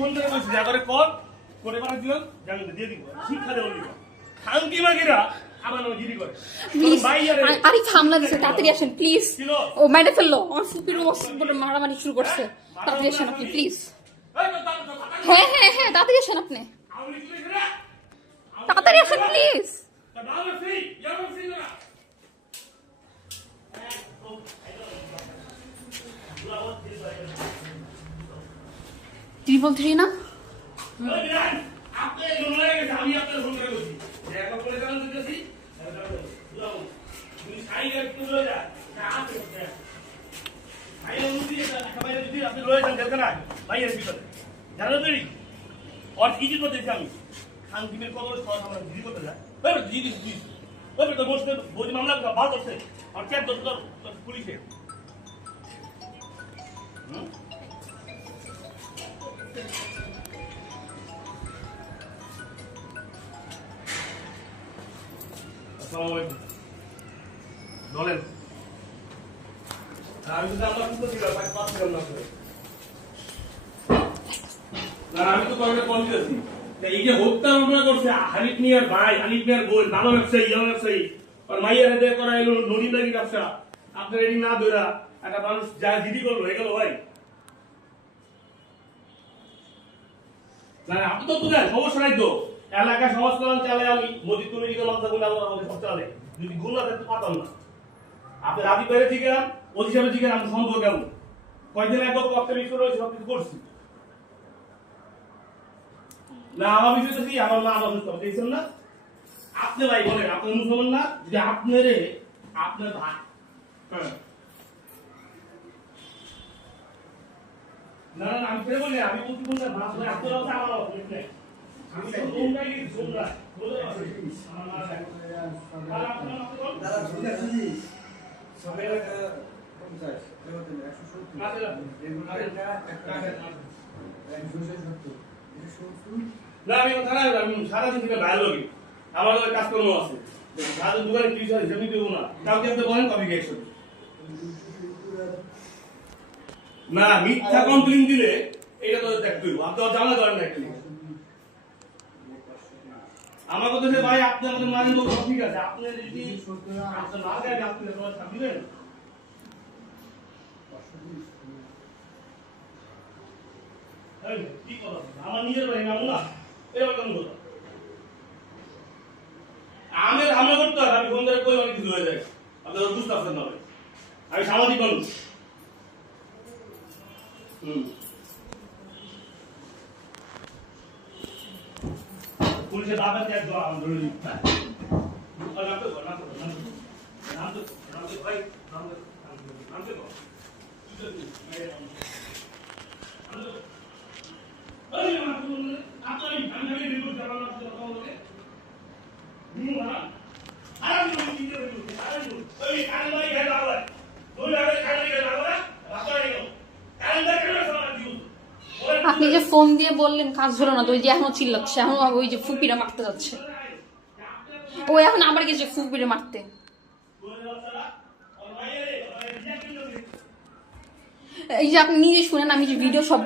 phone করে বলছি যা করে কর করে পাঠা দিলাম জামিন দিয়ে দিব শিক্ষা দেওয়া দিব শান্তি মাগিরা আমার নামে জিডি করে আরিফ হামলা দিছে তাড়াতাড়ি আসেন প্লিজ ও মেরে ফেললো আমার ফুপির বলে মারামারি শুরু করছে তাড়াতাড়ি আসেন আপনি প্লিজ হ্যাঁ হ্যাঁ হ্যাঁ তাড়াতাড়ি আসেন আপনি তাড়াতাড়ি আসেন প্লিজ ট্রিপল থ্রি না আমি আপনার ফোন করে বলছি একবার করে জানান দিতেছি তুমি সাই একটু রয়ে যা ভাই অনুমতি সবাই যদি আপনি রয়ে যান দেখেন না ভাইয়ের ভিতরে জানো তুই আর কি করতে আমি শান্তিমের কত সহজ আমরা জিডি করতে যায় জিডি ওই তো বসতে বই মামলা ভালো করছে আর ক্যাব ধরতে পুলিশে বলেন আমি তো জানলাম সুস্থ ছিলাম পাচ্ছিলাম না আমি তো কয়েকটা কম দিয়েছি এই যে হত্যা মামলা করছে হানিফ মিয়ার ভাই হানিফ মিয়ার বোন ভালো ব্যবসায়ী ইয়া ব্যবসায়ী আর মাইয়ার হাতে করা এলো নদীদারি ব্যবসা আপনার এটি না ধরা একটা মানুষ যা জিডি করলো এ গেল ভাই না আপনি তো বুঝেন সমস্যা নাই তো এলাকা সমাজ কল্যাণ চালে আমি মোদী কমিটি মামলা গুলো আমাদের সব চালে যদি গুণ না থাকতে পারতাম না আপনি রাজি বাইরে থেকে অতি সাহেব থেকে আমি সম্পর্ক কেমন কয়েকদিন একবার পক্ষে মিশ্র রয়েছে সব কিছু করছি না আমার বিষয় তো কি আমার মা আমার সুস্থ দেখছেন না আপনি ভাই বলেন আপনার মুসলমান না যদি আপনারে আপনার ভাই হ্যাঁ না না আমি ফেরে বলি আমি বলছি বলছি ভাত ধরে আপনার অবস্থা আমার অবস্থা আমি তো তোমরাই তোমরা বলে আমার মা আর আপনার দাদা বুঝেছি সবাই লাগা 50 এরকম 170 আছে না আমি খারাপ আমি সারা দিন থেকে বাইরে লাগি আমার তো কাজকর্ম আছে সারা দোকানে কি হয় জমি দেব না কালকে আপনি বলেন কবি গেছো না মিথ্যা কমপ্লেইন দিলে এটা তো দেখতে হইব আপনি জানা করেন না একটু আমার কথা যে ভাই আপনি আমাদের মানেন তো ঠিক আছে আপনি যদি আপনার না গায়ে আপনি তোমার সামনে এই কি কথা আমার নিজের ভাই না না এরকম কেন কথা আমি হামলা করতে হবে আমি ফোন করে কই অনেক কিছু হয়ে যায় আপনারা বুঝতে পারছেন না আমি সামাজিক মানুষ পুলিশের দাদা ত্যাগ দেওয়া আমি ধরে নিই আপনি যে ফোন দিয়ে বললেন কাজ হলো না তো ওই যে এখনো চিল্লাচ্ছে এখন ওই যে ফুপিরা মারতে যাচ্ছে ও এখন আবার গেছে ফুপিরে মারতে এই যে আপনি নিজে শুনেন আমি যে ভিডিও সব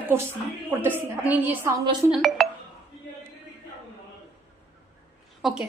করতেছি আপনি নিজে সাউন্ডগুলো শুনেন ওকে